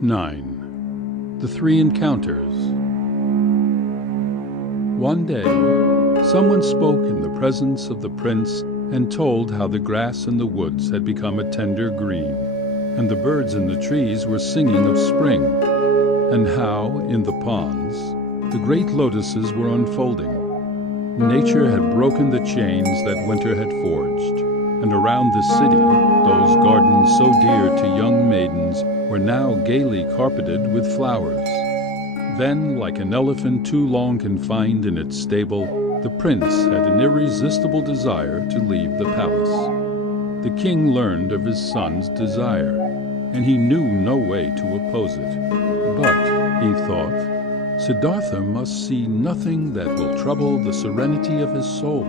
9. The Three Encounters. One day, someone spoke in the presence of the prince and told how the grass in the woods had become a tender green, and the birds in the trees were singing of spring, and how, in the ponds, the great lotuses were unfolding. Nature had broken the chains that winter had forged, and around the city, those gardens so dear to young maidens were now gaily carpeted with flowers. Then, like an elephant too long confined in its stable, the prince had an irresistible desire to leave the palace. The king learned of his son's desire, and he knew no way to oppose it. But, he thought, Siddhārtha must see nothing that will trouble the serenity of his soul.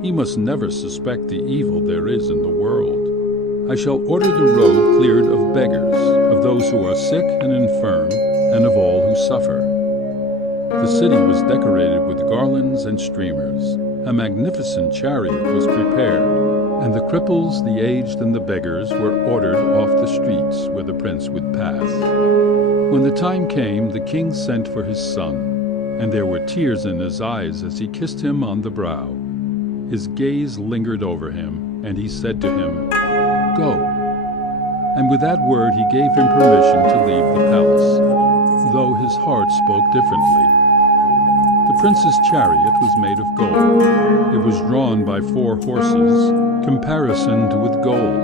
He must never suspect the evil there is in the world. I shall order the road cleared of beggars, of those who are sick and infirm, and of all who suffer. The city was decorated with garlands and streamers. A magnificent chariot was prepared, and the cripples, the aged, and the beggars were ordered off the streets where the prince would pass. When the time came, the king sent for his son, and there were tears in his eyes as he kissed him on the brow. His gaze lingered over him, and he said to him, "Go." And with that word he gave him permission to leave the palace, though his heart spoke differently. The prince's chariot was made of gold. It was drawn by 4 horses, caparisoned with gold,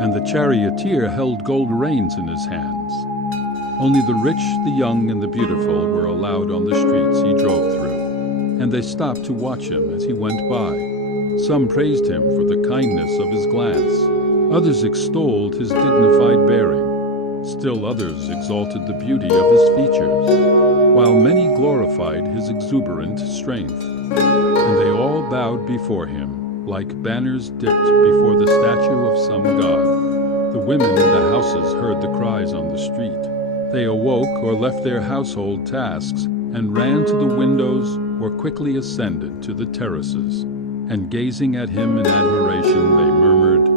and the charioteer held gold reins in his hands. Only the rich, the young, and the beautiful were allowed on the streets he drove through, and they stopped to watch him as he went by. Some praised him for the kindness of his glance. Others extolled his dignified bearing. Still others exalted the beauty of his features, while many glorified his exuberant strength. And they all bowed before him, like banners dipped before the statue of some god. The women in the houses heard the cries on the street. They awoke or left their household tasks and ran to the windows or quickly ascended to the terraces. And gazing at him in admiration, they murmured,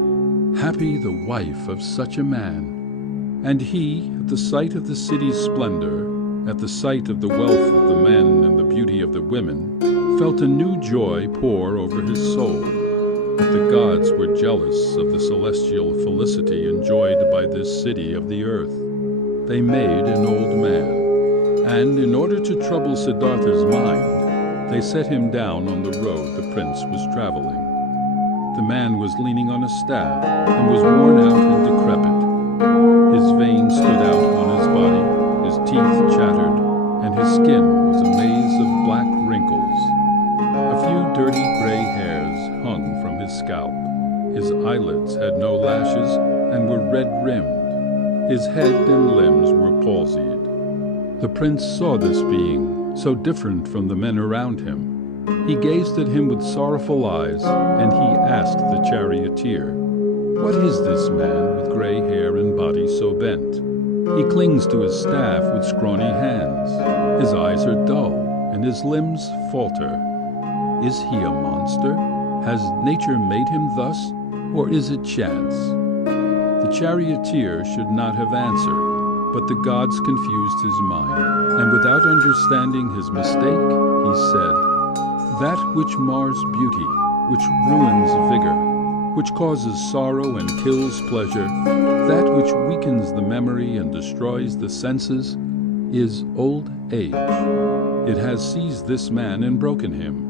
"Happy the wife of such a man." And he, at the sight of the city's splendor, at the sight of the wealth of the men and the beauty of the women, felt a new joy pour over his soul. But the gods were jealous of the celestial felicity enjoyed by this city of the earth. They made an old man, and in order to trouble Siddhārtha's mind, they set him down on the road the prince was traveling. The man was leaning on a staff and was worn out and decrepit. His veins stood out on his body, his teeth chattered, and his skin was a maze of black wrinkles. A few dirty gray hairs hung from his scalp. His eyelids had no lashes and were red-rimmed. His head and limbs were palsied. The prince saw this being, so different from the men around him. He gazed at him with sorrowful eyes, and he asked the charioteer, "What is this man with gray hair and body so bent? He clings to his staff with scrawny hands. His eyes are dull, and his limbs falter. Is he a monster? Has nature made him thus, or is it chance?" The charioteer should not have answered, but the gods confused his mind, and without understanding his mistake, he said, "That which mars beauty, which ruins vigor, which causes sorrow and kills pleasure, that which weakens the memory and destroys the senses, is old age. It has seized this man and broken him.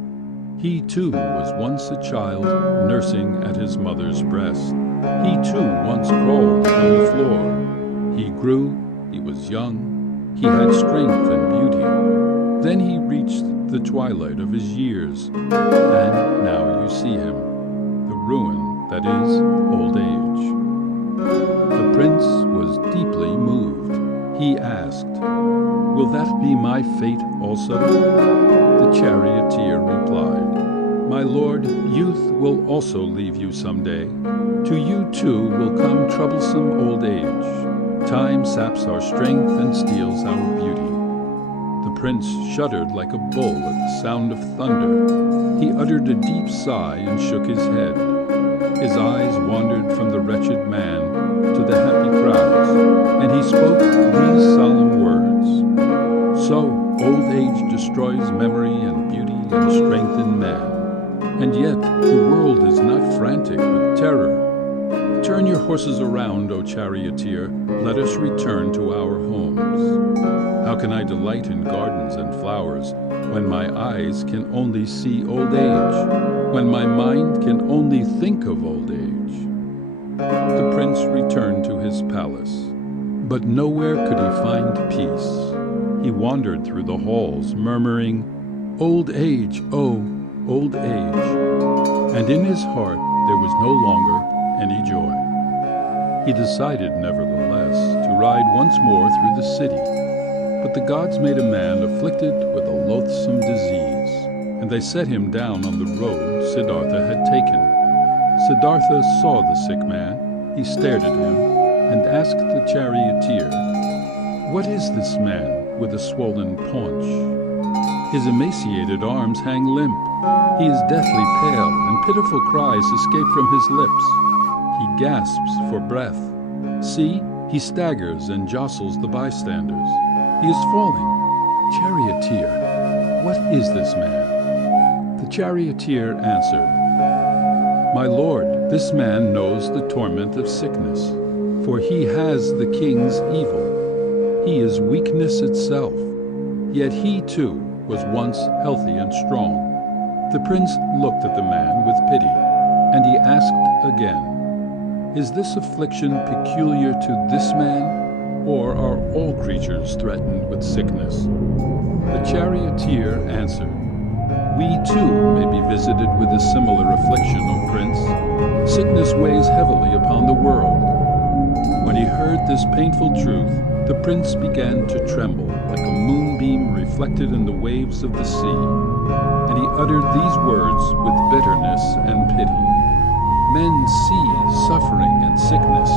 He too was once a child, nursing at his mother's breast. He too once crawled on the floor. He grew, he was young, he had strength and beauty. Then he reached the twilight of his years, and now you see him, the ruin that is old age." The prince was deeply moved. He asked, "Will that be my fate also?" The charioteer replied, "My lord, youth will also leave you someday. To you too will come troublesome old age. Time saps our strength and steals our beauty." The prince shuddered like a bull at the sound of thunder. He uttered a deep sigh and shook his head. His eyes wandered from the wretched man to the happy crowds, and he spoke destroys memory and beauty and strength in man. And yet the world is not frantic with terror. Turn your horses around, O charioteer, let us return to our homes. How can I delight in gardens and flowers when my eyes can only see old age, when my mind can only think of old age? The prince returned to his palace, but nowhere could he find peace. He wandered through the halls, murmuring, "Old age, oh, old age," and in his heart there was no longer any joy. He decided, nevertheless, to ride once more through the city, but the gods made a man afflicted with a loathsome disease, and they set him down on the road Siddhartha had taken. Siddhartha saw the sick man, he stared at him, and asked the charioteer, "What is this man with a swollen paunch? His emaciated arms hang limp. He is deathly pale, and pitiful cries escape from his lips. He gasps for breath. See, he staggers and jostles the bystanders. He is falling. Charioteer, what is this man?" The charioteer answered, "My lord, this man knows the torment of sickness, for he has the king's evil. He is weakness itself, yet he too was once healthy and strong." The prince looked at the man with pity, and he asked again, "Is this affliction peculiar to this man, or are all creatures threatened with sickness?" The charioteer answered, "We too may be visited with a similar affliction, O prince. Sickness weighs heavily upon the world." When he heard this painful truth, the prince began to tremble like a moonbeam reflected in the waves of the sea, and he uttered these words with bitterness and pity. Men see suffering and sickness,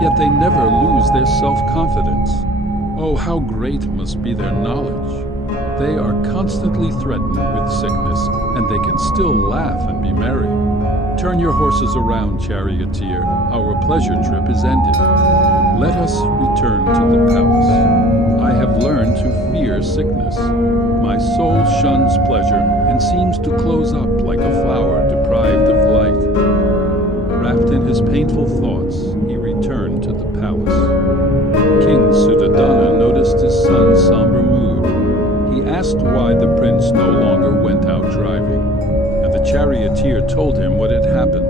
yet they never lose their self-confidence. Oh, how great must be their knowledge! They are constantly threatened with sickness, and they can still laugh and be merry. Turn your horses around, charioteer. Our pleasure trip is ended. Let us return to the palace. I have learned to fear sickness. My soul shuns pleasure and seems to close up like a flower deprived of light. Wrapped in his painful thoughts, he returned to the palace. King Suddhodana noticed his son's somber mood. He asked why the prince no longer went out driving, and the charioteer told him what had happened.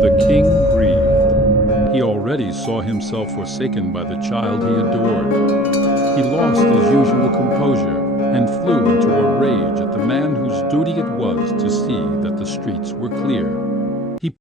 The king grieved. He already saw himself forsaken by the child he adored. He lost his usual composure and flew into a rage at the man whose duty it was to see that the streets were clear.